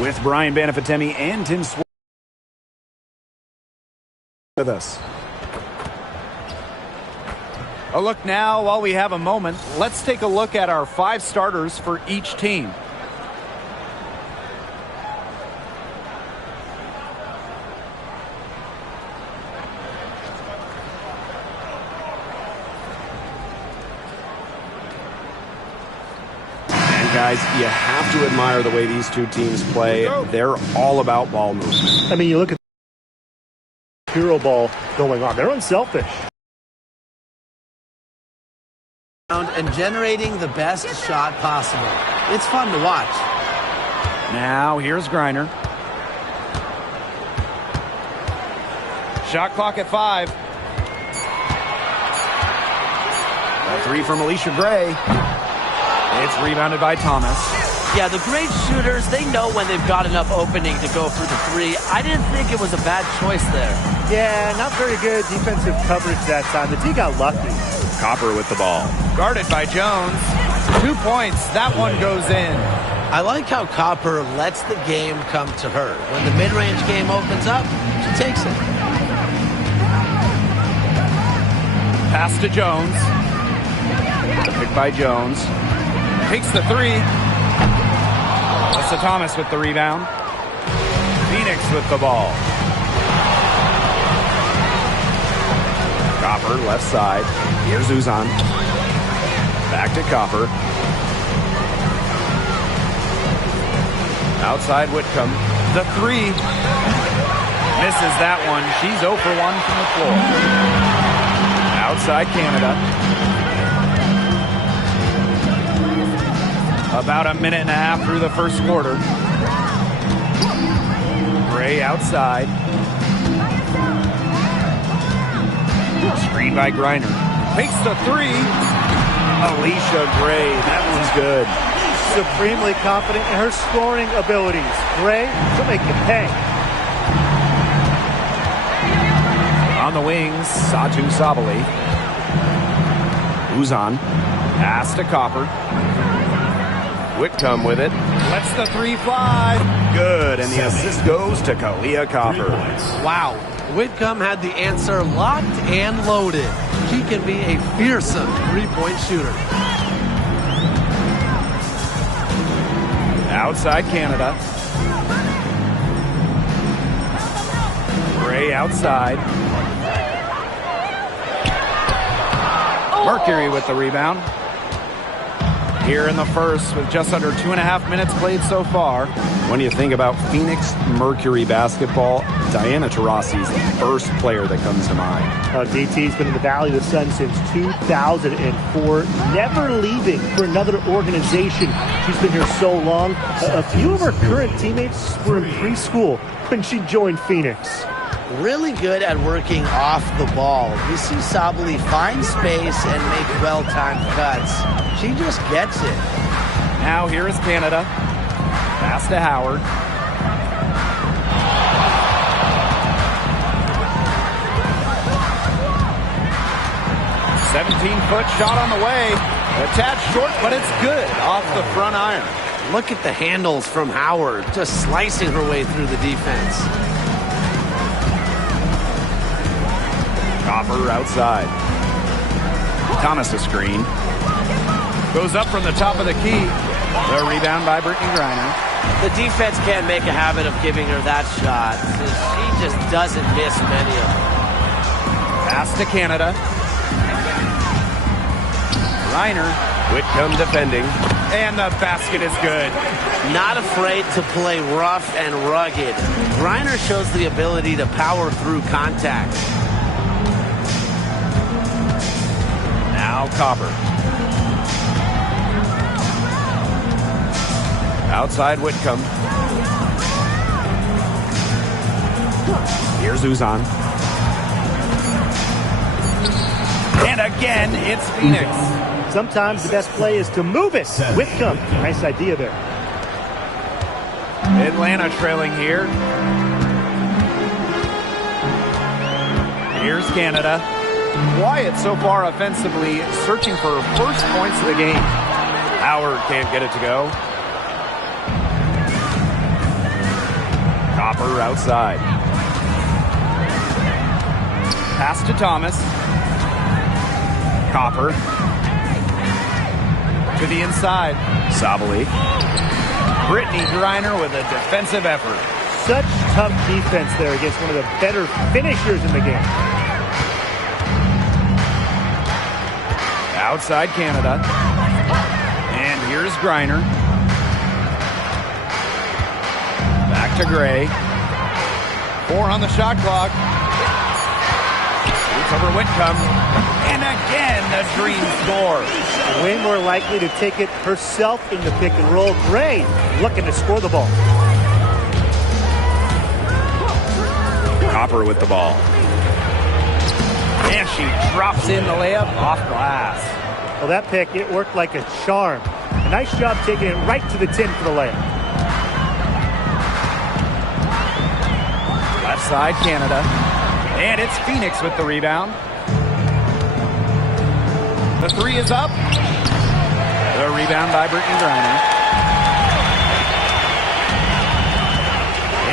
With Brian Banafitemi and Tim Swartz with us. A look now, while we have a moment, let's take a look at our 5 starters for each team. Guys, you have to admire the way these two teams play. They're all about ball movement. I mean, you look at the hero ball going on. They're unselfish. And generating the best shot possible. It's fun to watch. Now, here's Griner. Shot clock at 5. A 3 from Alicia Gray. It's rebounded by Thomas. Yeah, the great shooters, they know when they've got enough opening to go for the 3. I didn't think it was a bad choice there. Yeah, not very good defensive coverage that time. The team got lucky. Copper with the ball. Guarded by Jones. 2 points. That one goes in. I like how Copper lets the game come to her. When the mid-range game opens up, she takes it. Pass to Jones. Pick by Jones. Takes the 3. Melissa Thomas with the rebound. Phoenix with the ball. Copper, left side. Here's Uzan. Back to Copper. Outside Whitcomb. The 3. Misses that one. She's 0 for 1 from the floor. Outside Canada. About a minute and a half through the first quarter. Gray outside. Screen by Griner. Takes the 3. Alicia Gray. That one's good. Supremely confident in her scoring abilities. Gray, she'll make you pay. On the wings, Satu Sabali. Uzan. Pass to Copper. Whitcomb with it. Lets the 3 fly. Good, and the assist goes to Kalia Copper. Wow, Whitcomb had the answer locked and loaded. She can be a fearsome 3-point shooter. Outside Canada. Gray outside. Mercury with the rebound. Here in the first with just under 2.5 minutes played so far. When you think about Phoenix Mercury basketball, Diana Taurasi is the first player that comes to mind. DT's been in the Valley of the Sun since 2004, never leaving for another organization. She's been here so long. A few of her current teammates were in preschool when she joined Phoenix. Really good at working off the ball. You see Sabali find space and make well-timed cuts. She just gets it. Now here is Canada. Pass to Howard. "17-foot shot on the way. A tad short, but it's good off the front iron." Look at the handles from Howard, just slicing her way through the defense. Copper outside. Thomas a screen. Goes up from the top of the key. The rebound by Brittany Griner. The defense can't make a habit of giving her that shot. She just doesn't miss many of them. Pass to Canada. Griner. Whitcomb defending. And the basket is good. Not afraid to play rough and rugged. Griner shows the ability to power through contact. Now Copper. Outside Whitcomb. Here's Uzan. And again, it's Phoenix. Sometimes the best play is to move it. Whitcomb, nice idea there. Atlanta trailing here. Here's Canada. Quiet so far offensively, searching for first points of the game. Howard can't get it to go. Copper outside. Pass to Thomas. Copper. To the inside. Sabali. Brittany Griner with a defensive effort. Such tough defense there against one of the better finishers in the game. Outside Canada. And here's Griner. Back to Gray. 4 on the shot clock. It's over Whitcomb. And again, the Dream score. Way more likely to take it herself in the pick and roll. Gray looking to score the ball. Copper with the ball. And she drops in the layup off glass. Well, that pick, it worked like a charm. A nice job taking it right to the tin for the layup. Left side, Canada. And it's Phoenix with the rebound. The 3 is up. The rebound by Brittany Griner.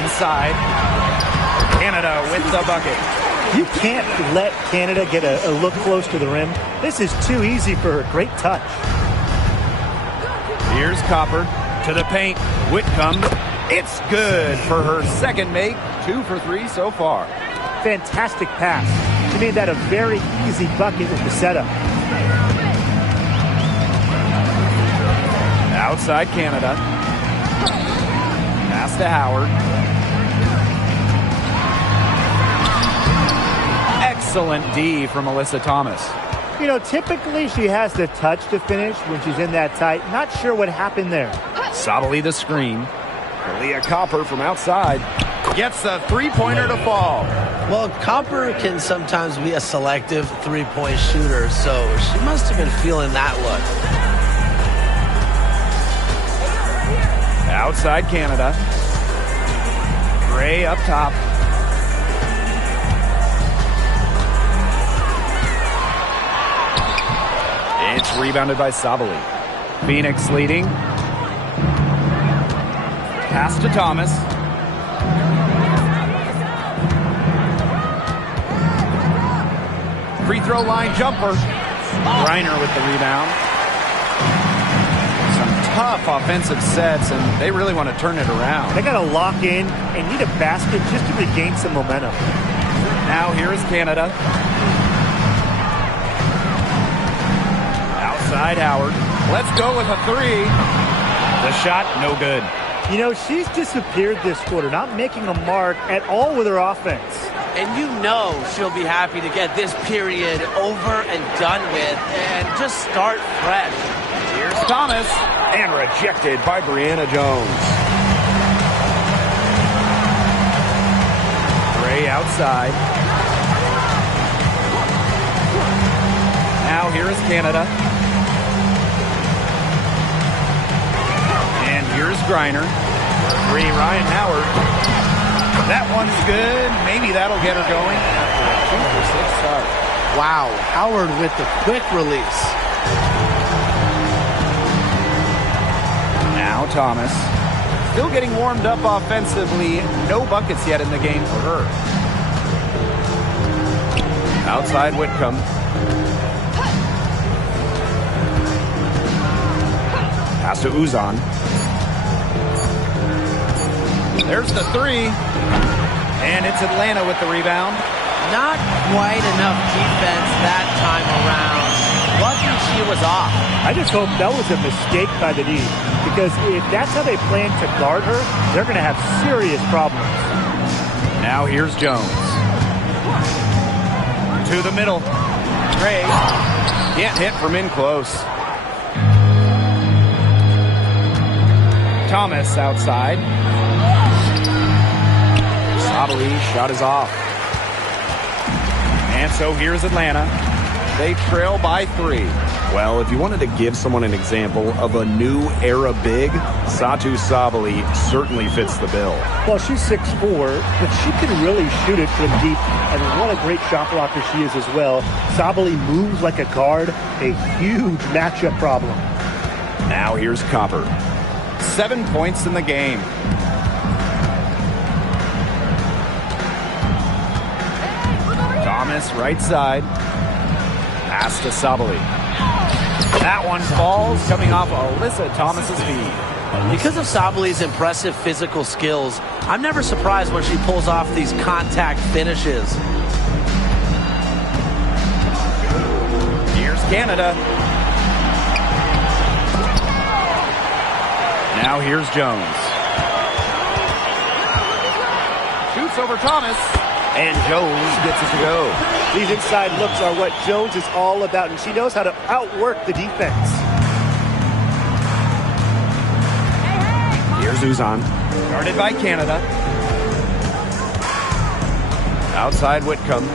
Inside. Canada with the bucket. You can't let Canada get a look close to the rim. This is too easy for her. Great touch. Here's Copper to the paint. Whitcomb. It's good for her second make. 2 for 3 so far. Fantastic pass. She made that a very easy bucket with the setup. Outside Canada. Pass to Howard. Excellent D from Alyssa Thomas. You know, typically she has the touch to finish when she's in that tight. Not sure what happened there. Sabali the screen. Leah Copper from outside gets the three-pointer to fall. Well, Copper can sometimes be a selective three-point shooter, so she must have been feeling that look. Outside Canada. Gray up top. It's rebounded by Sabali. Phoenix leading. Pass to Thomas. Free throw line jumper. Griner with the rebound. Some tough offensive sets, and they really want to turn it around. They got to lock in and need a basket just to regain some momentum. Now here is Canada. Outside Howard. Let's go with a 3. The shot, no good. You know, she's disappeared this quarter, not making a mark at all with her offense. And you know she'll be happy to get this period over and done with and just start fresh. Here's Thomas, and rejected by Brianna Jones. Gray outside. Now here is Canada. And here's Griner. Free Ryan Howard. That one's good. Maybe that'll get her going after a 2 for 6 start. Wow, Howard with the quick release. Now Thomas. Still getting warmed up offensively. No buckets yet in the game for her. Outside Whitcomb. Pass to Uzan. There's the 3. And it's Atlanta with the rebound. Not quite enough defense that time around. Lucky she was off. I just hope that was a mistake by the D, because if that's how they plan to guard her, they're going to have serious problems. Now here's Jones. To the middle. Gray can't hit from in close. Thomas outside. Sabali shot is off. And so here's Atlanta. They trail by 3. Well, if you wanted to give someone an example of a new era big, Satou Sabali certainly fits the bill. Well, she's 6'4", but she can really shoot it from deep. And what a great shot blocker she is as well. Sabali moves like a guard, a huge matchup problem. Now here's Copper. 7 points in the game. Thomas, right side. Pass to Sabali. That one falls, coming off Alyssa Thomas's feet. Because of Sabali's impressive physical skills, I'm never surprised when she pulls off these contact finishes. Here's Canada. Now here's Jones. Shoots over Thomas, and Jones gets it to go. These inside looks are what Jones is all about, and she knows how to outwork the defense. Here's Uzan. Guarded by Canada. Outside Whitcomb.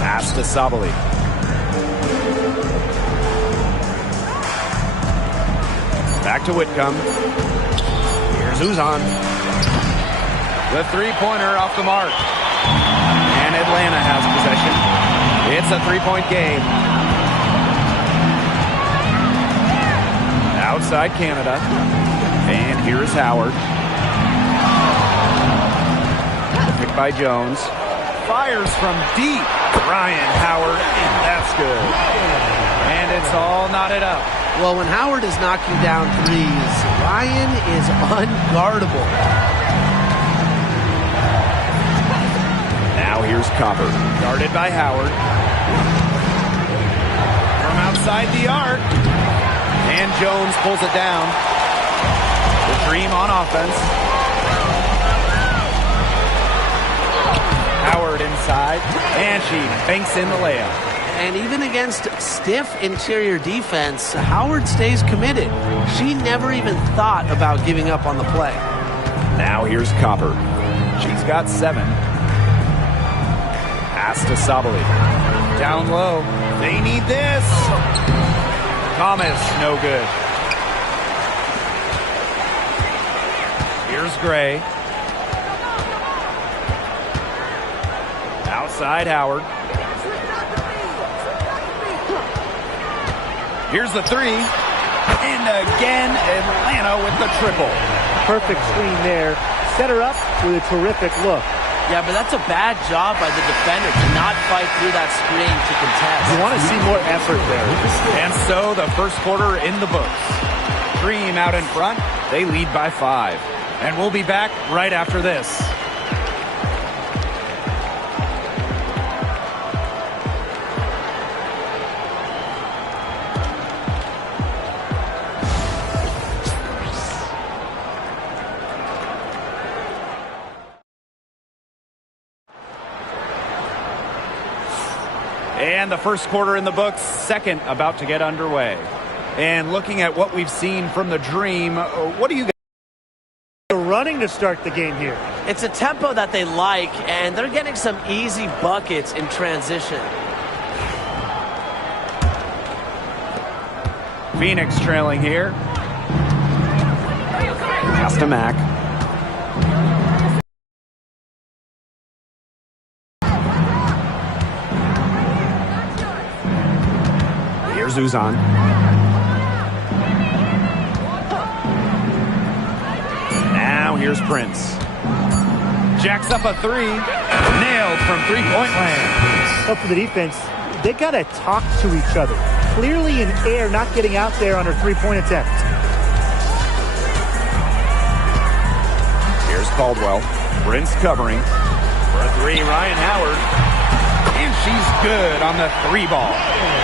Pass to Sabali. Back to Whitcomb. Here's Uzan. The three-pointer off the mark. And Atlanta has possession. It's a three-point game. Outside Canada. And here's Howard. Picked by Jones. Fires from deep. Ryan Howard, and that's good. And it's all knotted up. Well, when Howard is knocking down threes, Ryan is unguardable. Now here's Copper. Guarded by Howard. From outside the arc. And Jones pulls it down. The Dream on offense. Howard inside. And she banks in the layup. And even against stiff interior defense, Howard stays committed. She never even thought about giving up on the play. Now here's Copper. She's got 7. Pass to Sabali. Down low. They need this. Thomas, no good. Here's Gray. Outside Howard. Here's the three. And again, Atlanta with the triple. Perfect screen there. Set her up with a terrific look. Yeah, but that's a bad job by the defender to not fight through that screen to contest. You want to see more effort there. And so the first quarter in the books. Dream out in front. They lead by 5. And we'll be back right after this. And the first quarter in the books, second about to get underway. And looking at what we've seen from the Dream, what do you guys? They're running to start the game here. It's a tempo that they like, and they're getting some easy buckets in transition. Phoenix trailing here. Pass to Mack. Here's Uzan. Now here's Prince. Jacks up a 3. Nailed from three-point land. Up for the defense, they got to talk to each other. Clearly in air, not getting out there on her three-point attempt. Here's Caldwell. Prince covering. For a 3, Ryan Howard. And she's good on the 3 ball.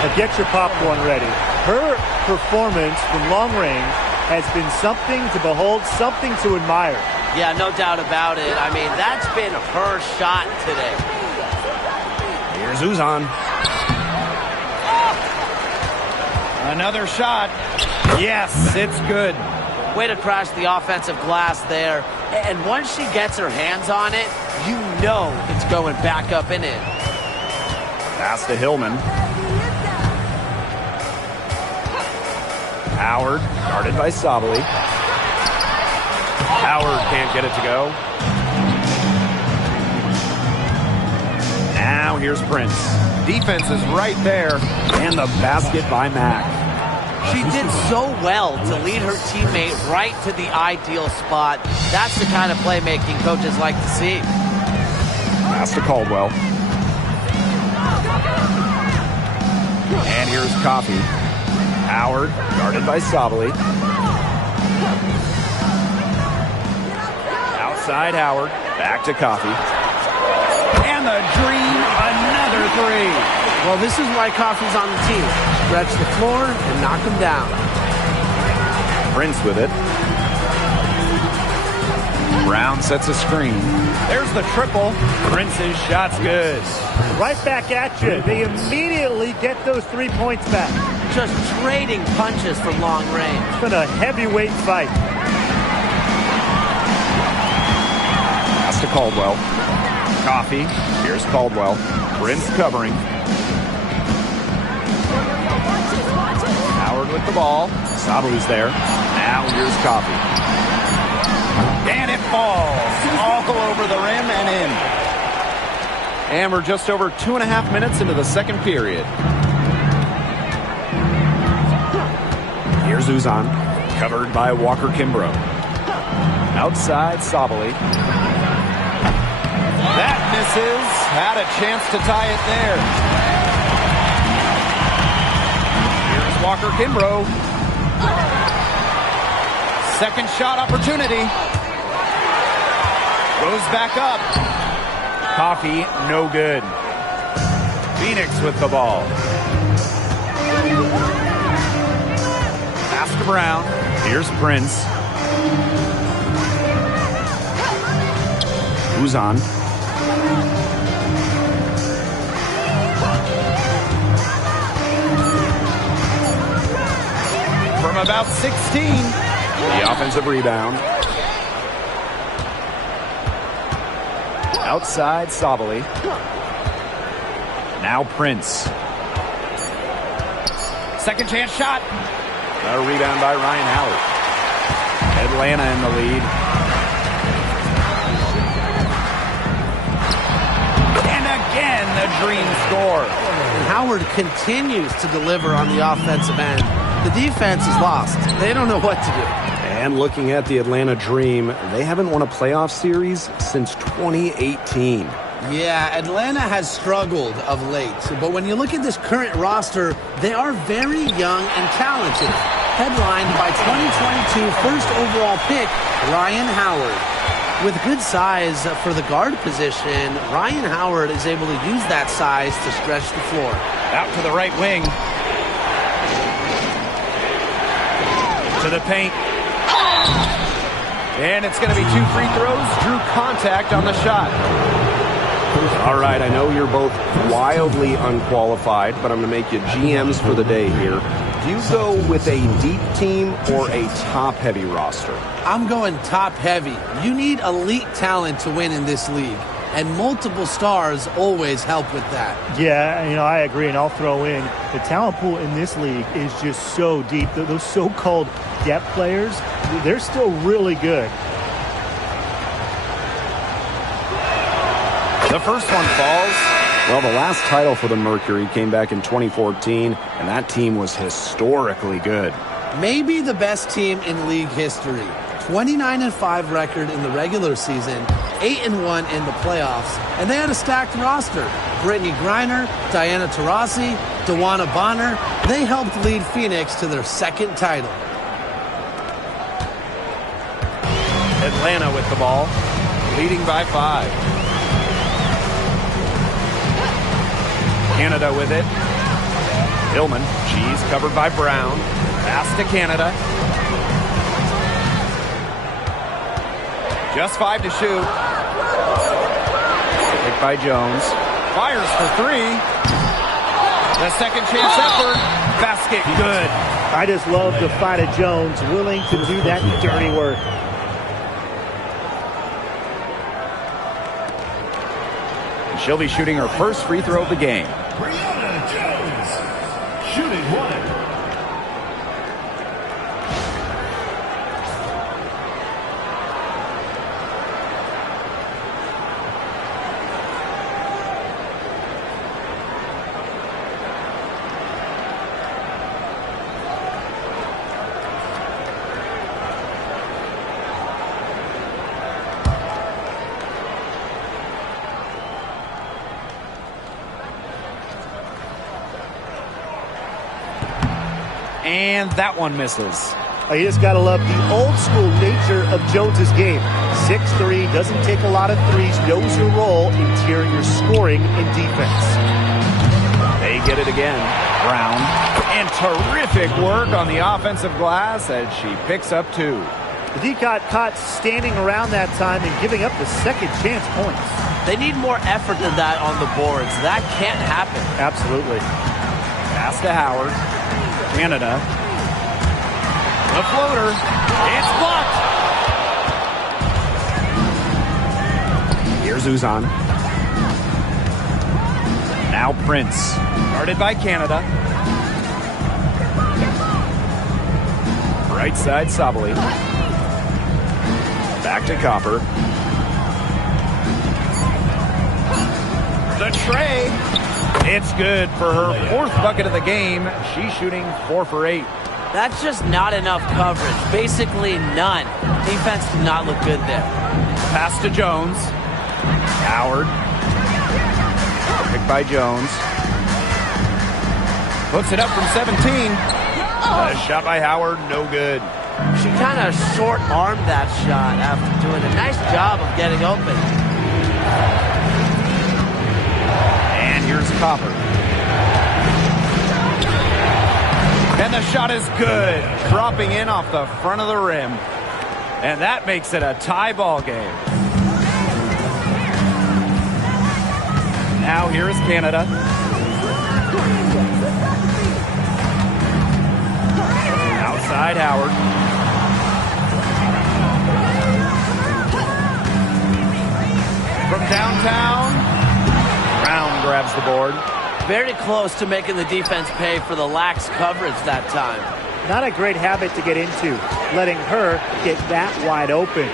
Now get your popcorn ready. Her performance from long range has been something to behold, something to admire. Yeah, no doubt about it. I mean, that's been her shot today. Here's Uzan. Another shot. Yes, it's good. Way to crash the offensive glass there. And once she gets her hands on it, you know it's going back up and in. Pass to Hillman. Howard, guarded by Sabali. Howard can't get it to go. Now here's Prince. Defense is right there. And the basket by Mack. She did so well to lead her teammate right to the ideal spot. That's the kind of playmaking coaches like to see. Pass to Caldwell. And here's Coffey. Howard, guarded by Sabali. Outside Howard, back to Coffey. And the Dream, another three. Well, this is why Coffey's on the team. Stretch the floor and knock him down. Prince with it. Brown sets a screen. There's the triple. Prince's shot's good. Right back at you. They immediately get those 3 points back. Just trading punches from long range. It's been a heavyweight fight. Pass to Caldwell. Coffey. Here's Caldwell. Prince covering. Howard with the ball. Sabali's there. Now here's Coffey. And it falls all over the rim and in. And we're just over 2.5 minutes into the second period. Here's Uzan, covered by Walker Kimbrough. Outside Sabali. That misses. Had a chance to tie it there. Here's Walker Kimbrough. Second shot opportunity. Goes back up. Coffey, no good. Phoenix with the ball. Pass to Brown. Here's Prince. Uzan. From about 16. The offensive rebound. Outside Sabali. Now Prince. Second chance shot. A rebound by Ryan Howard. Atlanta in the lead. And again, the Dream score. And Howard continues to deliver on the offensive end. The defense is lost. They don't know what to do. And looking at the Atlanta Dream, they haven't won a playoff series since 2018. Yeah, Atlanta has struggled of late. But when you look at this current roster, they are very young and talented. Headlined by 2022 first overall pick, Ryan Howard. With good size for the guard position, Ryan Howard is able to use that size to stretch the floor. Out to the right wing. To the paint. And it's going to be 2 free throws. Drew contact on the shot. All right, I know you're both wildly unqualified, but I'm going to make you GMs for the day here. Do you go with a deep team or a top-heavy roster? I'm going top-heavy. You need elite talent to win in this league, and multiple stars always help with that. Yeah, I agree, and I'll throw in the talent pool in this league is just so deep. Those so-called depth players, they're still really good. The first one falls. Well, the last title for the Mercury came back in 2014, and that team was historically good. Maybe the best team in league history. 29-5 record in the regular season, 8-1 in the playoffs, and they had a stacked roster. Brittany Griner, Diana Taurasi, Dewana Bonner, they helped lead Phoenix to their second title. Atlanta with the ball, leading by 5. Canada with it. Hillman, she's covered by Brown. Pass to Canada. Just 5 to shoot. Picked by Jones. Fires for 3. The second chance effort. Basket good. I just love the fight of Jones, willing to do that dirty work. And she'll be shooting her first free throw of the game. Shooting 1. And that one misses. You just got to love the old school nature of Jones's game. 6'3", doesn't take a lot of threes, knows her role, interior scoring and defense. They get it again. Brown. And terrific work on the offensive glass as she picks up 2. The D got caught standing around that time and giving up the second chance points. They need more effort than that on the boards. That can't happen. Absolutely. Pass to Howard. Canada. The floater. It's blocked. Here's Uzan. Now Prince. Guarded by Canada. Right side, Sabali. Back to Copper. The tray. It's good for her 4th bucket of the game. She's shooting 4 for 8. That's just not enough coverage. Basically none. Defense did not look good there. Pass to Jones. Howard. Picked by Jones. Puts it up from 17. A shot by Howard, no good. She kind of short-armed that shot after doing a nice job of getting open. And here's Copper. And the shot is good. Dropping in off the front of the rim. And that makes it a tie ball game. Now here is Canada. Outside Howard. From downtown, Brown grabs the board. Very close to making the defense pay for the lax coverage that time. Not a great habit to get into, letting her get that wide open.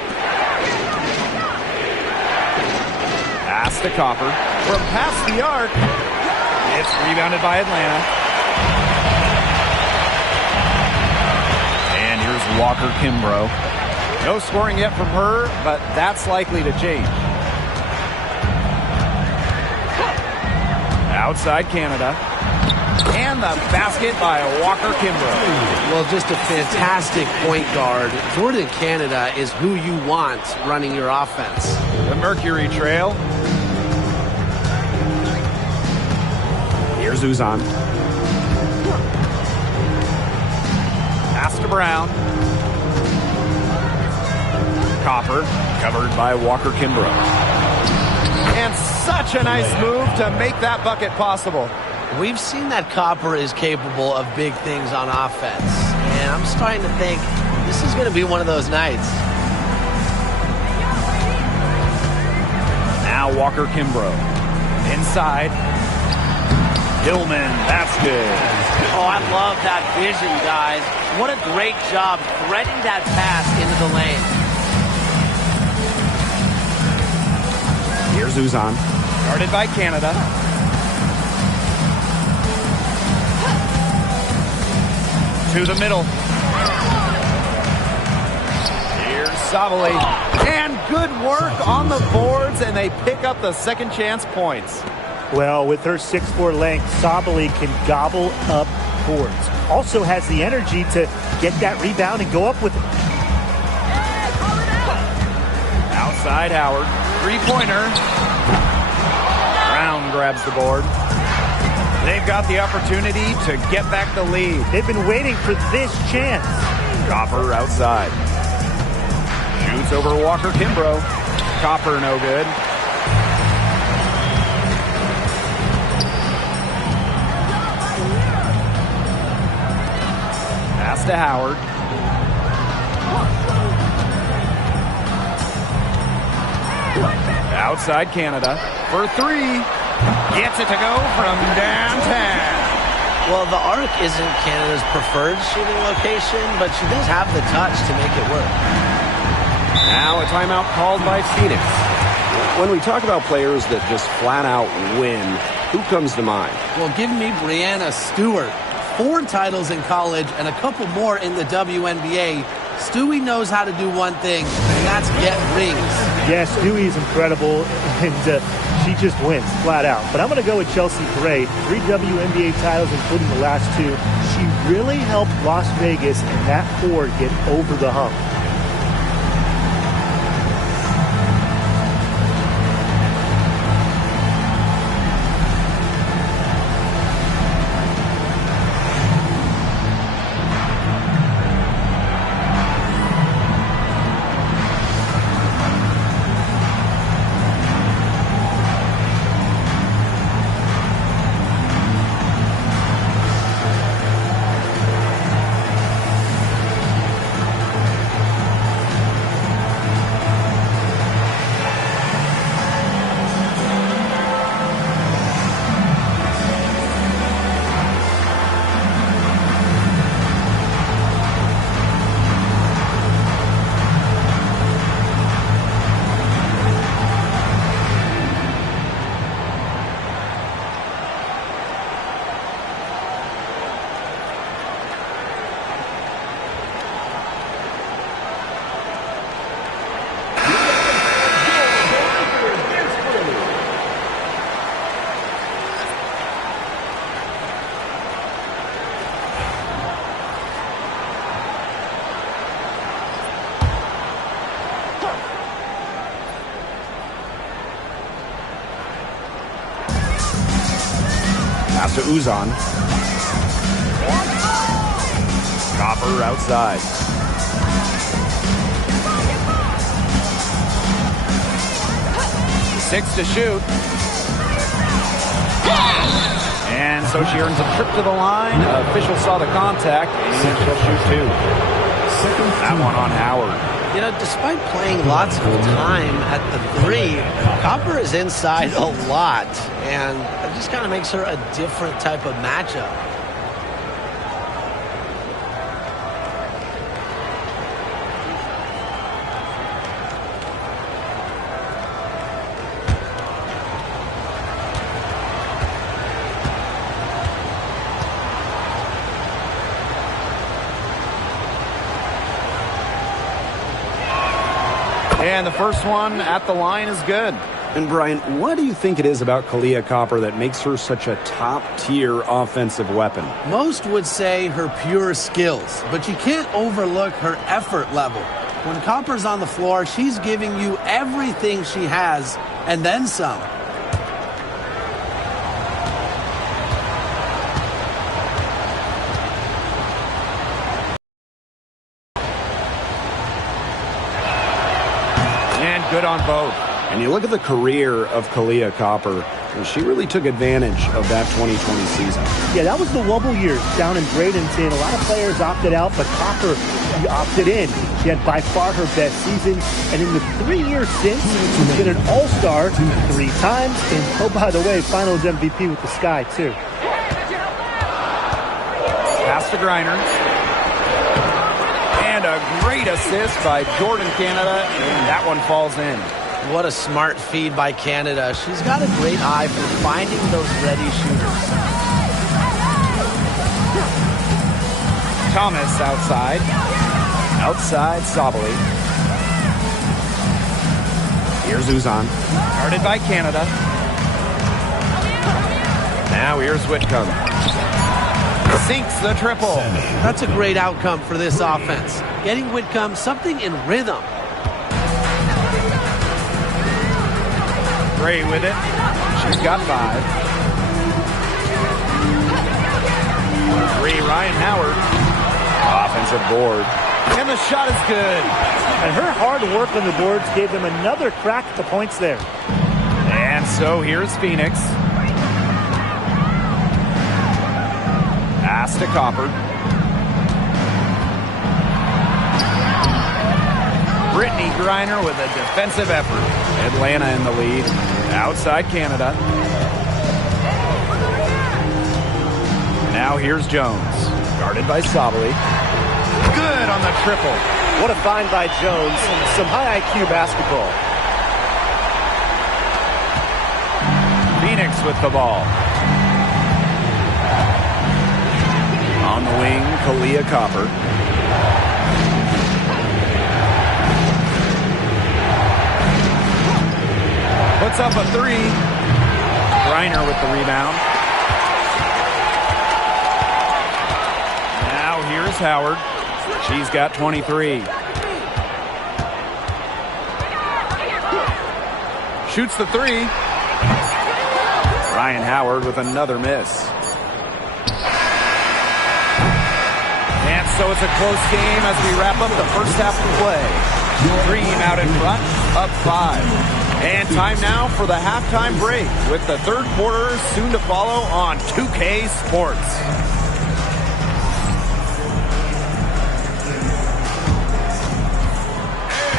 Pass to Copper. From past the arc, it's rebounded by Atlanta. And here's Walker Kimbrough. No scoring yet from her, but that's likely to change. Outside Canada. And the basket by Walker Kimbrough. Well, just a fantastic point guard. Jordan Canada is who you want running your offense. The Mercury trail. Here's Uzan. Pass to Brown. Copper, covered by Walker Kimbrough. And such a nice move to make that bucket possible. We've seen that Copper is capable of big things on offense. And I'm starting to think this is going to be one of those nights. Now Walker Kimbrough. Inside. Hillman, that's good. Oh, I love that vision, guys. What a great job threading that pass into the lane. Here's Uzan. Guarded by Canada. To the middle. Here's Sabali. And good work on the boards, and they pick up the second chance points. Well, with her 6'4" length, Sabali can gobble up boards. Also has the energy to get that rebound and go up with it. Outside Howard. Three-pointer. Brown grabs the board. They've got the opportunity to get back the lead. They've been waiting for this chance. Copper outside. Shoots over Walker Kimbrough. Copper no good. Pass to Howard. Outside Canada for 3. Gets it to go from downtown. Well, the arc isn't Canada's preferred shooting location, but she does have the touch to make it work. Now a timeout called by Phoenix. When we talk about players that just flat out win, who comes to mind? Well, give me Breanna Stewart. 4 titles in college and a couple more in the WNBA. Stewie knows how to do one thing, and that's get rings. Yes, Stewie is incredible, and She just wins, flat out. But I'm going to go with Chelsea Gray. 3 WNBA titles, including the last 2. She really helped Las Vegas and that Horde get over the hump. Pass to Uzan. Copper outside. Six to shoot. And so she earns a trip to the line. Official saw the contact, and she'll shoot 2. That one on Howard. You know, despite playing lots of time at the 3, Copper is inside a lot, and it just kind of makes her a different type of matchup. And the first one at the line is good. And Brian, what do you think it is about Kahleah Copper that makes her such a top-tier offensive weapon? Most would say her pure skills, but you can't overlook her effort level. When Copper's on the floor, she's giving you everything she has and then some. Good on both. And you look at the career of Kahleah Copper, and she really took advantage of that 2020 season. Yeah, that was the Wubble years down in Bradenton. A lot of players opted out, but Copper, she opted in. She had by far her best season. And in the 3 years since, she's been an all-star 3 times. And, oh, by the way, finals MVP with the Sky, too. Pass to Griner. And a great assist by Jordan Canada, and that one falls in. What a smart feed by Canada. She's got a great eye for finding those ready shooters. Thomas outside. Outside Sabali. Here's Uzan. Guarded by Canada. Now here's Whitcomb. Sinks the triple. That's a great outcome for this offense. Getting Whitcomb something in rhythm. Gray with it. She's got 5. 3, Ryan Howard. Offensive board. And the shot is good. And her hard work on the boards gave them another crack at the points there. And so here's Phoenix. Pass to Copper. Brittany Griner with a defensive effort. Atlanta in the lead. Outside Canada. Now here's Jones. Guarded by Sabali. Good on the triple. What a find by Jones. Some high IQ basketball. Phoenix with the ball. On the wing, Kahleah Copper. Puts up a 3. Griner with the rebound. Now here's Howard. She's got 23. Shoots the three. Ryan Howard with another miss. And so it's a close game as we wrap up the first half of play. Dream out in front, up 5. And time now for the halftime break with the third quarter soon to follow on 2K Sports.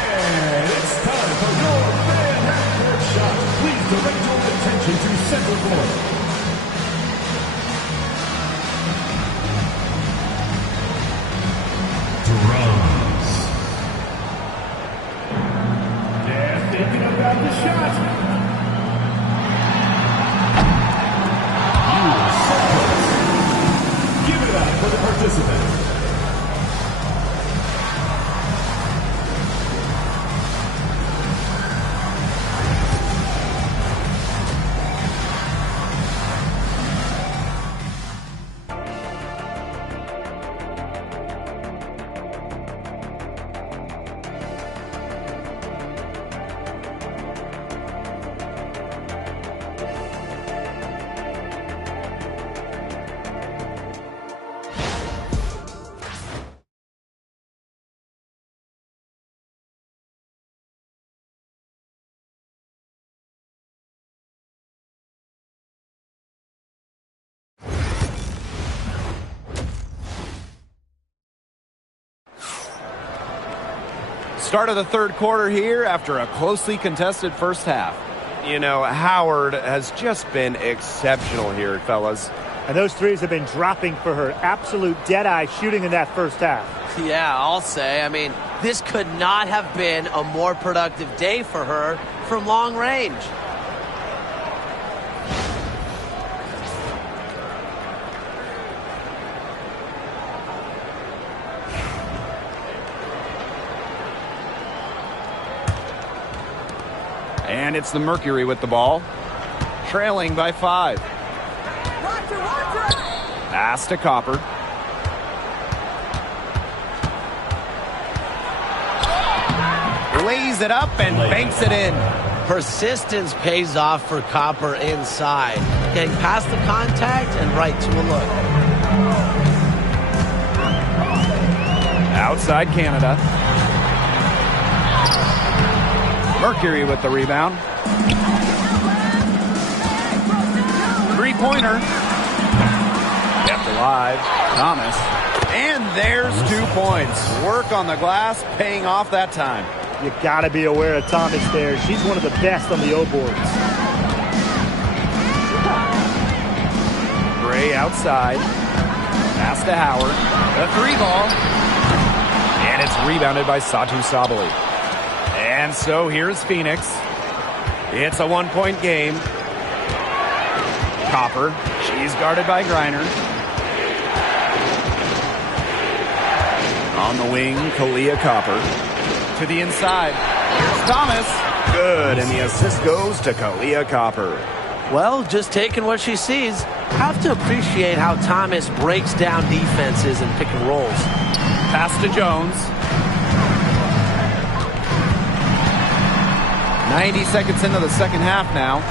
And it's time for your fan half-court shot. Please direct your attention to center court. Drums. They're thinking about the shot. You are set. Give it up for the participants. Start of the third quarter here after a closely contested first half. You know, Howard has just been exceptional here, fellas. And those threes have been dropping for her. Absolute dead-eye shooting in that first half. Yeah, I'll say. I mean, this could not have been a more productive day for her from long range. And it's the Mercury with the ball, trailing by 5. Pass to Copper. Lays it up and banks it in. Persistence pays off for Copper inside. Getting past the contact and right to a look. Outside Canada. Mercury with the rebound. Three-pointer. Kept alive. Thomas. And there's 2 points. Work on the glass paying off that time. You got to be aware of Thomas there. She's one of the best on the O-boards. Gray outside. Pass to Howard. The 3-ball. And it's rebounded by Satu Sabali. And so here's Phoenix. It's a 1-point game. Copper. She's guarded by Griner. On the wing, Kalia Copper. To the inside. Here's Thomas. Good. And the assist goes to Kalia Copper. Well, just taking what she sees. Have to appreciate how Thomas breaks down defenses and pick and rolls. Pass to Jones. 90 seconds into the second half now.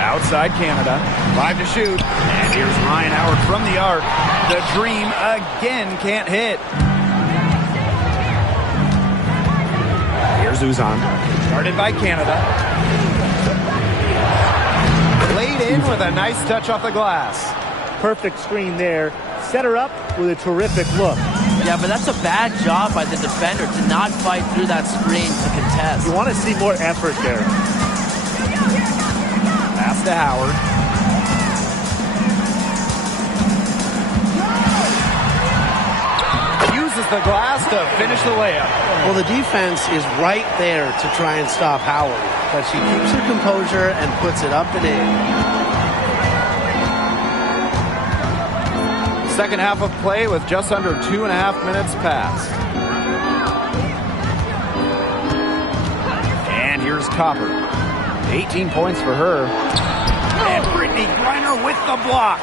Outside Canada. 5 to shoot. And here's Ryan Howard from the arc. The Dream again can't hit. Here's Uzan. Started by Canada. Laid in with a nice touch off the glass. Perfect screen there. Set her up with a terrific look. Yeah, but that's a bad job by the defender to not fight through that screen to contest. You want to see more effort there. Pass to Howard. Uses the glass to finish the layup. Well, the defense is right there to try and stop Howard, but she keeps her composure and puts it up and in. Second half of play with just under 2.5 minutes passed. And here's Copper. 18 points for her. And Brittany Griner with the block.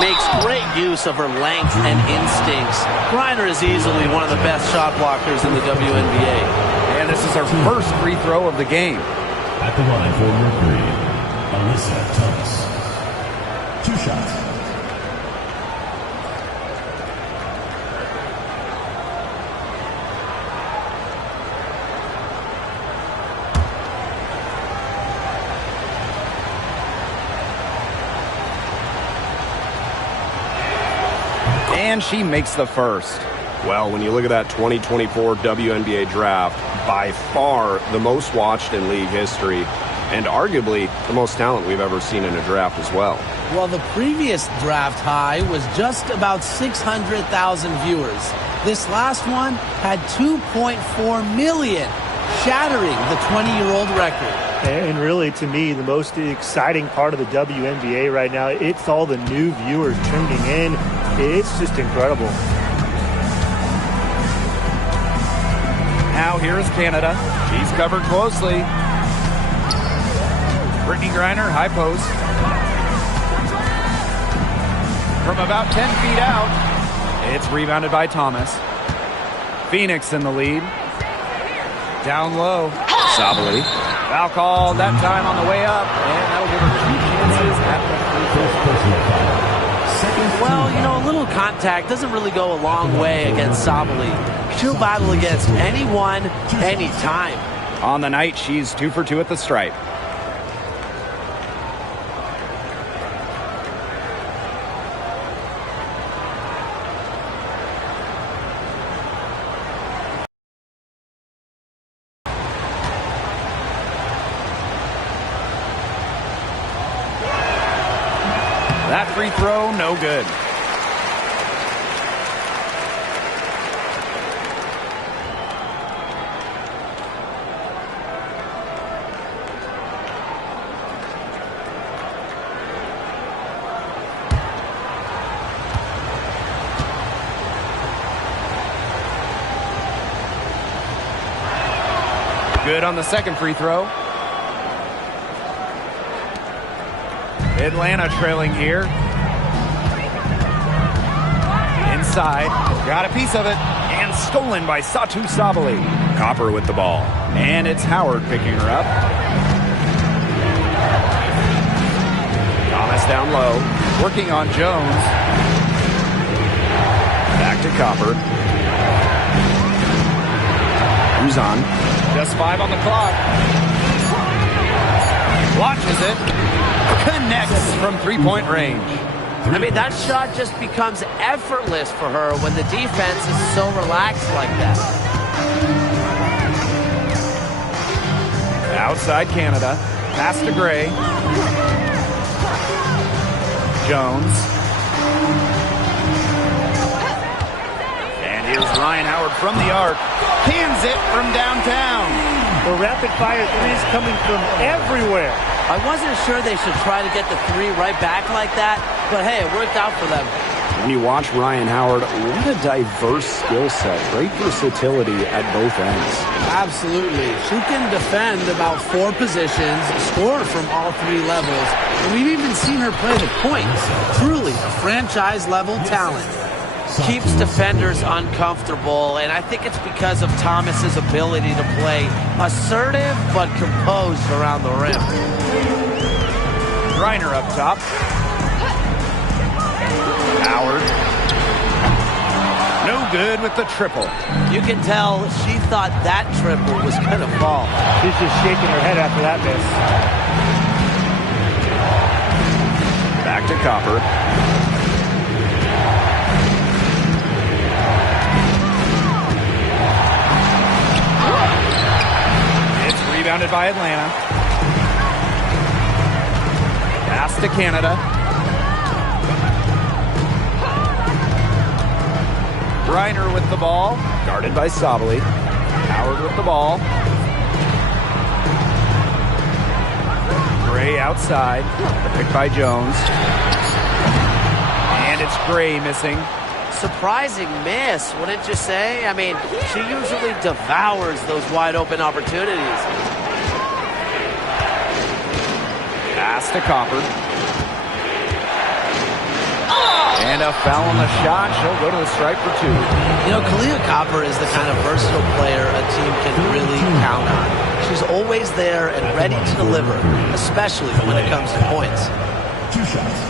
Makes great use of her length and instincts. Griner is easily one of the best shot blockers in the WNBA. And this is her first free throw of the game. At the line for Mercury, Alyssa Thomas. 2 shots. And she makes the first. Well, when you look at that 2024 WNBA draft, by far the most watched in league history, and arguably the most talent we've ever seen in a draft as well. Well, the previous draft high was just about 600,000 viewers. This last one had 2.4 million, shattering the 20-year-old record. And really, to me, the most exciting part of the WNBA right now, it's all the new viewers tuning in. It's just incredible. Now here's Canada. She's covered closely. Brittany Griner, high post. From about 10 feet out, it's rebounded by Thomas. Phoenix in the lead. Down low. Sabali. Foul call that time on the way up, and that'll give her 2 chances at the free throw. Well, you know, a little contact doesn't really go a long way against Sabali. She'll battle against anyone, anytime. On the night, she's 2 for 2 at the stripe. That free throw, no good. Good on the second free throw. Atlanta trailing here. Inside. Got a piece of it. And stolen by Satu Sabali. Copper with the ball. And it's Howard picking her up. Thomas down low. Working on Jones. Back to Copper. Who's on? Just 5 on the clock. Launches it. Connects from 3-point range. I mean, that shot just becomes effortless for her when the defense is so relaxed like that. Outside Canada. Pass to Gray. Jones. And here's Ryan Howard from the arc. Cans it from downtown. The rapid-fire threes coming from everywhere. I wasn't sure they should try to get the 3 right back like that, but hey, it worked out for them. When you watch Ryan Howard, what a diverse skill set. Great versatility at both ends. Absolutely. She can defend about 4 positions, score from all 3 levels, and we've even seen her play the point. Truly a franchise-level talent. Keeps defenders uncomfortable, and I think it's because of Thomas's ability to play assertive but composed around the rim. Griner up top. Howard. No good with the triple. You can tell she thought that triple was going to fall. She's just shaking her head after that miss. Back to Copper. Rebounded by Atlanta. Pass to Canada. Griner with the ball. Guarded by Sabali. Howard with the ball. Gray outside. Picked by Jones. And it's Gray missing. Surprising miss, wouldn't you say? I mean, she usually devours those wide open opportunities. Pass to Copper. And a foul on the shot. She'll go to the stripe for 2. You know, Kalia Copper is the kind of versatile player a team can really count on. She's always there and ready to deliver, especially when it comes to points. 2 shots.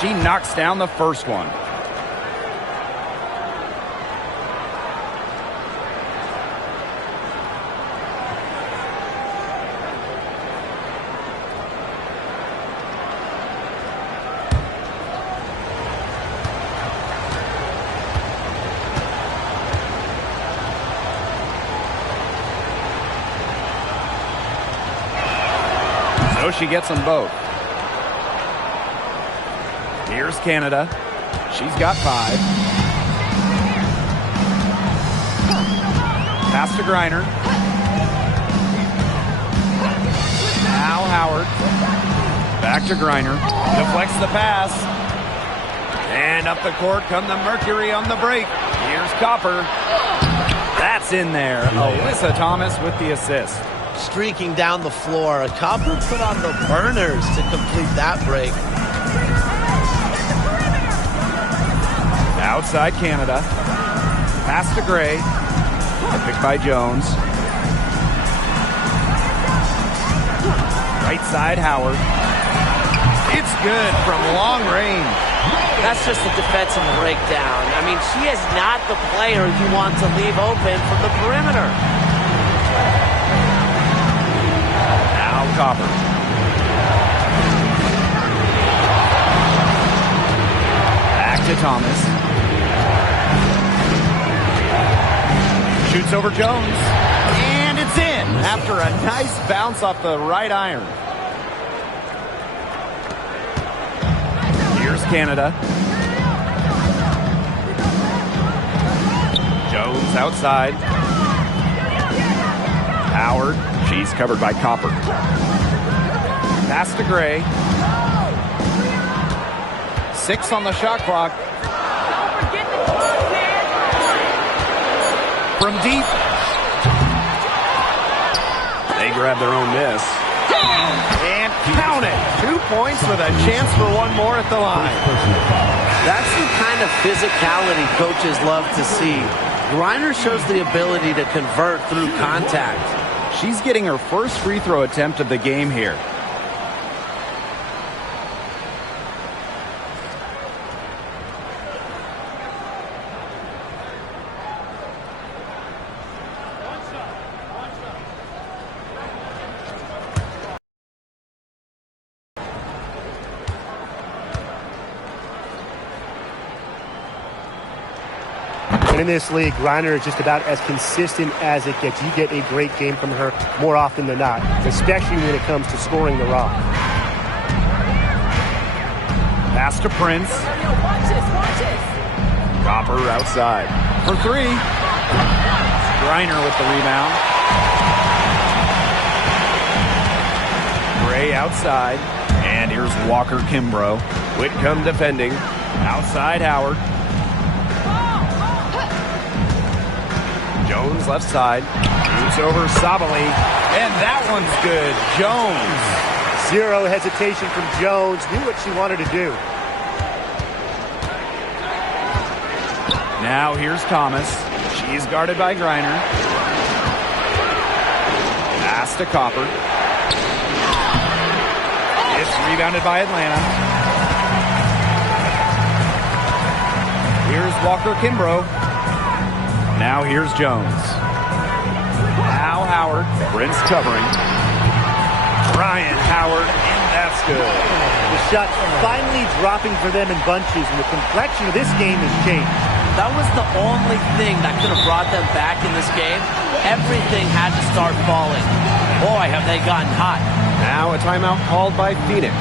She knocks down the first one. So she gets them both. Here's Canada. She's got 5. Pass to Griner. Now Howard. Back to Griner. Deflects the pass. And up the court come the Mercury on the break. Here's Copper. That's in there. Alyssa Thomas with the assist. Streaking down the floor. Copper put on the burners to complete that break. Outside Canada. Pass to Gray. Picked by Jones. Right side Howard. It's good from long range. That's just a defensive breakdown. I mean, she is not the player you want to leave open from the perimeter. Now Copper. Back to Thomas. Shoots over Jones. And it's in after a nice bounce off the right iron. Here's Canada. Jones outside. Howard. She's covered by Copper. Pass to Gray. 6 on the shot clock. From deep. They grab their own miss. And count it. 2 points with a chance for one more at the line. That's the kind of physicality coaches love to see. Griner shows the ability to convert through contact. She's getting her first free throw attempt of the game here. And in this league, Griner is just about as consistent as it gets. You get a great game from her more often than not, especially when it comes to scoring the rock. Pass to Prince. Copper outside. For 3. Griner with the rebound. Gray outside. And here's Walker Kimbrough. Whitcomb defending. Outside Howard. Jones left side. Shoots over Sabali. And that one's good. Jones. Zero hesitation from Jones. Knew what she wanted to do. Now here's Thomas. She's guarded by Griner. Pass to Copper. It's rebounded by Atlanta. Here's Walker Kimbrough. Now here's Jones. Now Howard. Prince covering. Ryan Howard, and that's good. The shot finally dropping for them in bunches, and the complexion of this game has changed. That was the only thing that could have brought them back in this game. Everything had to start falling. Boy, have they gotten hot. Now a timeout called by Phoenix.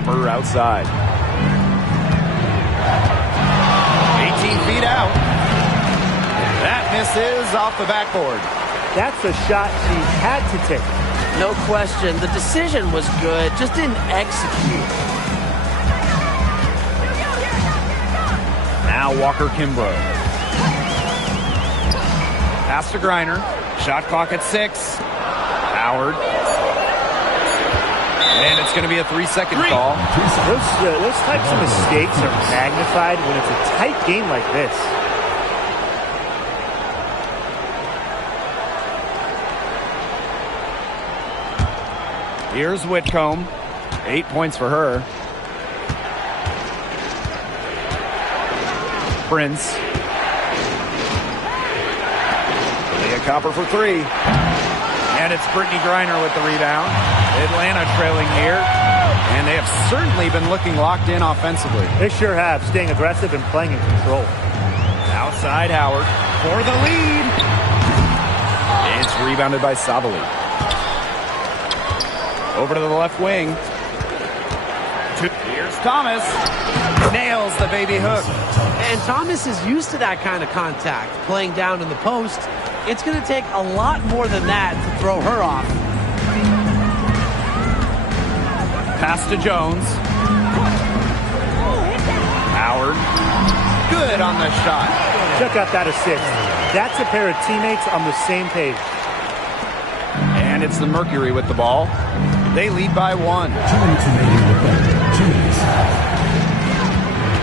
Copper outside. 18 feet out. That misses off the backboard. That's a shot she had to take. No question. The decision was good, just didn't execute. Now Walker Kimbrough. Pass to Griner. Shot clock at 6. Howard. And it's going to be a 3-second call. Those types of mistakes are magnified when it's a tight game like this. Here's Whitcomb. 8 points for her. Prince. Leah Copper for 3. And it's Brittany Griner with the rebound. Atlanta trailing here. And they have certainly been looking locked in offensively. They sure have, staying aggressive and playing in control. Outside Howard for the lead. It's rebounded by Savali. Over to the left wing. Here's Thomas. Nails the baby hook. And Thomas is used to that kind of contact, playing down in the post. It's going to take a lot more than that to throw her off. Pass to Jones. Howard. Good on the shot. Check out that assist. That's a pair of teammates on the same page. And it's the Mercury with the ball. They lead by 1.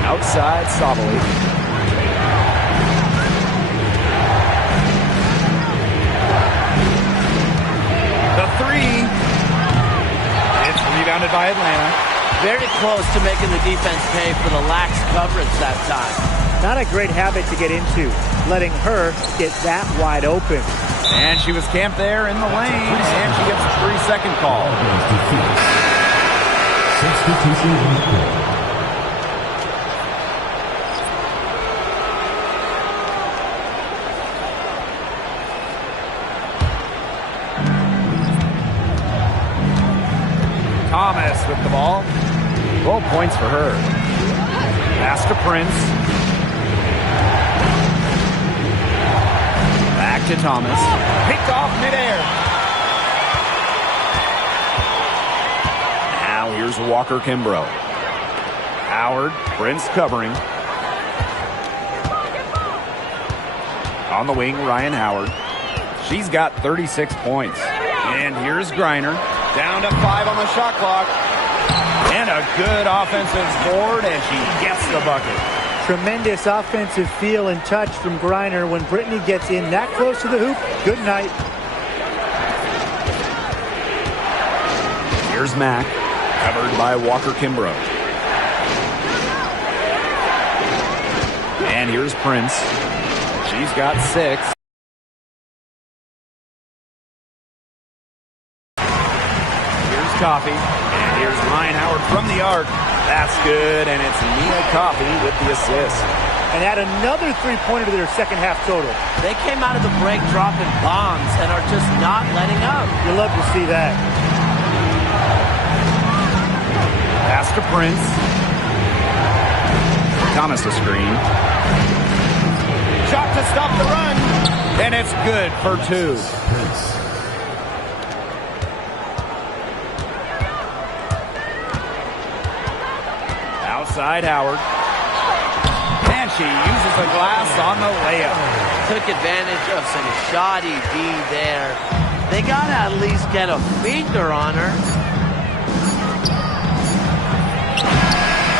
Outside Savali. The 3. It's rebounded by Atlanta. Very close to making the defense pay for the lax coverage that time. Not a great habit to get into, letting her get that wide open. And she was camped there in the lane, and she gets a 3-second call. Substitution. Thomas with the ball. 12 points for her. Pass to Prince. Back to Thomas. Picked off midair. Now here's Walker Kimbrough. Howard, Prince covering. On the wing, Ryan Howard. She's got 36 points. And here's Griner. Down to 5 on the shot clock. And a good offensive board, and she gets the bucket. Tremendous offensive feel and touch from Griner. When Brittany gets in that close to the hoop, good night. Here's Mack, covered by Walker Kimbrough. And here's Prince. She's got 6. Coffee, and here's Ryan Howard from the arc. That's good, and it's Mia Coffee with the assist. And add another 3-pointer to their second half total. They came out of the break dropping bombs and are just not letting up. You love to see that. Pass to Prince. Thomas a screen. Shot to stop the run, and it's good for 2. Outside Howard. And she uses the glass on the layup. Took advantage of some shoddy D there. They got to at least get a finger on her.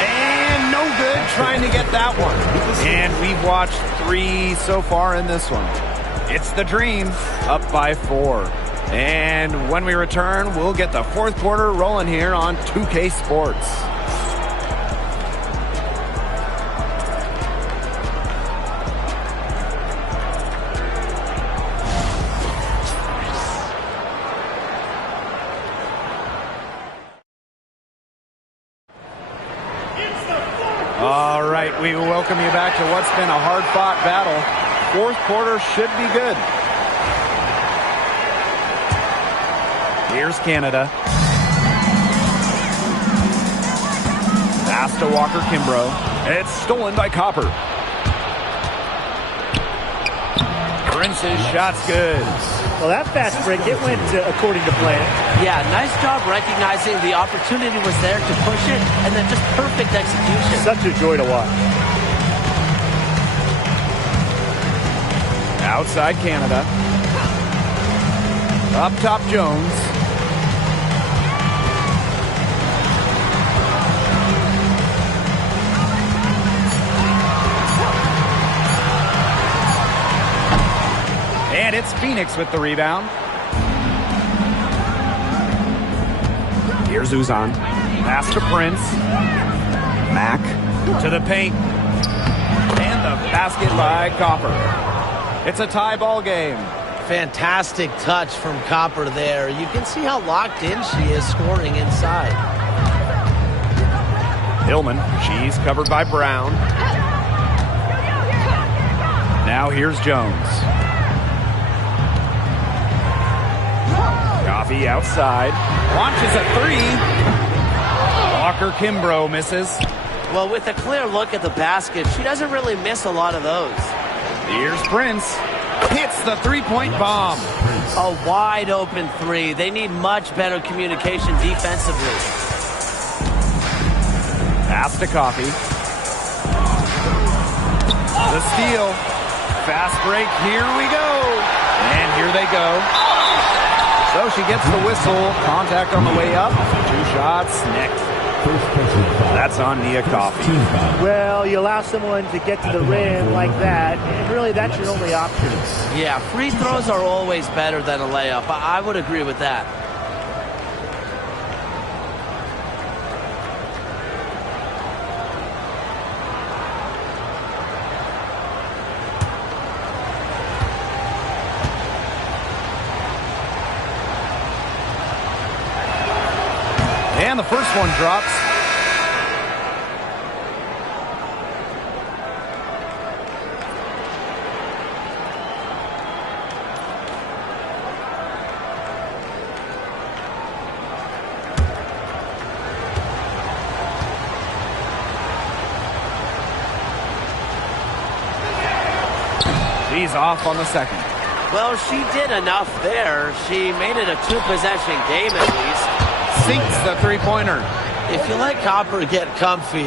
And no good trying to get that one. And we've watched 3 so far in this one. It's the Dream up by 4. And when we return, we'll get the 4th quarter rolling here on 2K Sports. All right, we welcome you back to what's been a hard-fought battle. 4th quarter should be good. Here's Canada. Pass to Walker Kimbrough. It's stolen by Copper. Prince's shot's good. Well, that fast break, it went according to plan. Yeah, nice job recognizing the opportunity was there to push it, and then just perfect execution. Such a joy to watch. Outside Canada. Up top Jones. And it's Phoenix with the rebound. Here's Uzan. Pass to Prince. Mack to the paint. And the basket by Copper. It's a tie ball game. Fantastic touch from Copper there. You can see how locked in she is scoring inside. Hillman, she's covered by Brown. Now here's Jones. Coffee outside. Launches a three. Walker Kimbrough misses. Well, with a clear look at the basket, she doesn't really miss a lot of those. Here's Prince. Hits the three-point bomb. A wide open three. They need much better communication defensively. Pass to Coffee. The steal. Fast break. Here we go. And here they go. So she gets the whistle. Contact on the way up. 2 shots. Next. That's on Nia Coffee. Well, you allow someone to get to the rim like that, and really that's your only option. Yeah, free throws are always better than a layup. I would agree with that. And the first one drops. She's off on the second. Well, she did enough there. She made it a 2-possession game at least. Sinks the three-pointer. If you let Copper get comfy,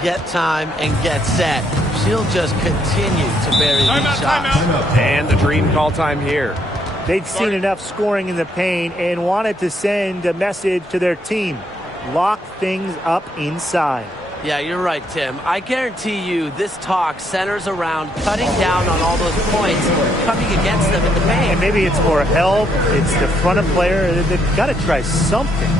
get time, and get set, she'll just continue to bury these shots. And the dream call time here. They'd seen enough scoring in the paint and wanted to send a message to their team. Lock things up inside. Yeah, you're right, Tim. I guarantee you this talk centers around cutting down on all those points coming against them in the paint. And maybe it's more help. It's the front of player. They've got to try something.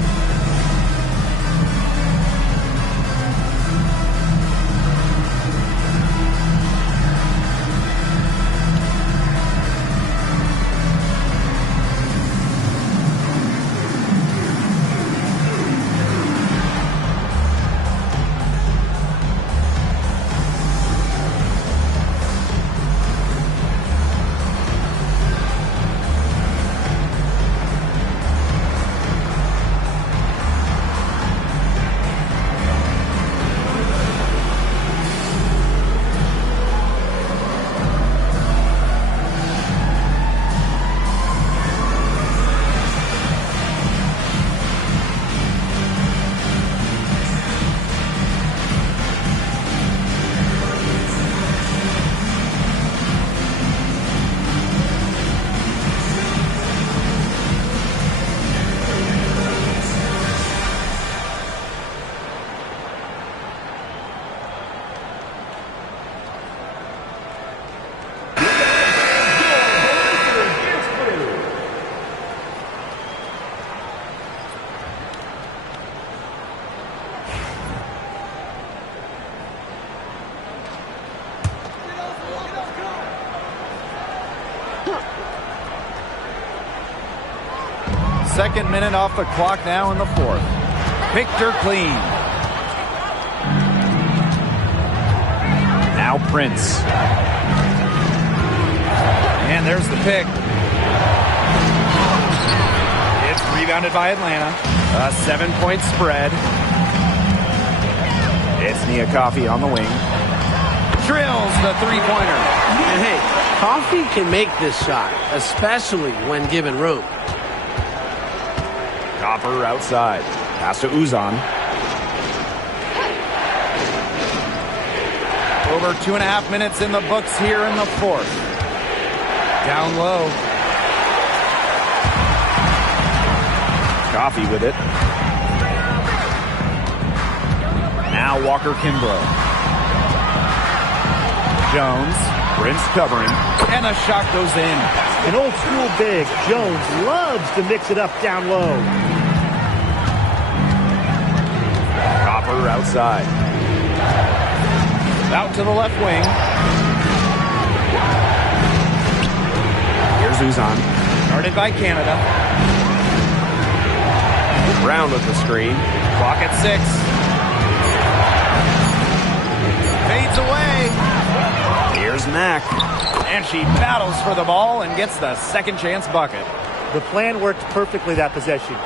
Second minute off the clock now in the fourth. Picked her clean. Now Prince. And there's the pick. It's rebounded by Atlanta. A 7-point spread. It's Nia Coffey on the wing. Drills the three-pointer. And hey, Coffey can make this shot, especially when given room. Copper outside. Pass to Uzan. Over 2.5 minutes in the books here in the fourth. Down low. Coffey with it. Now Walker Kimbrough. Jones. Prince covering. And a shot goes in. An old school big. Jones loves to mix it up down low. Copper outside. Out to the left wing. Here's Uzan. Guarded by Canada. Brown with the screen. Clock at 6. Fades away. Here's Mack. And she battles for the ball and gets the second chance bucket. The plan worked perfectly that possession.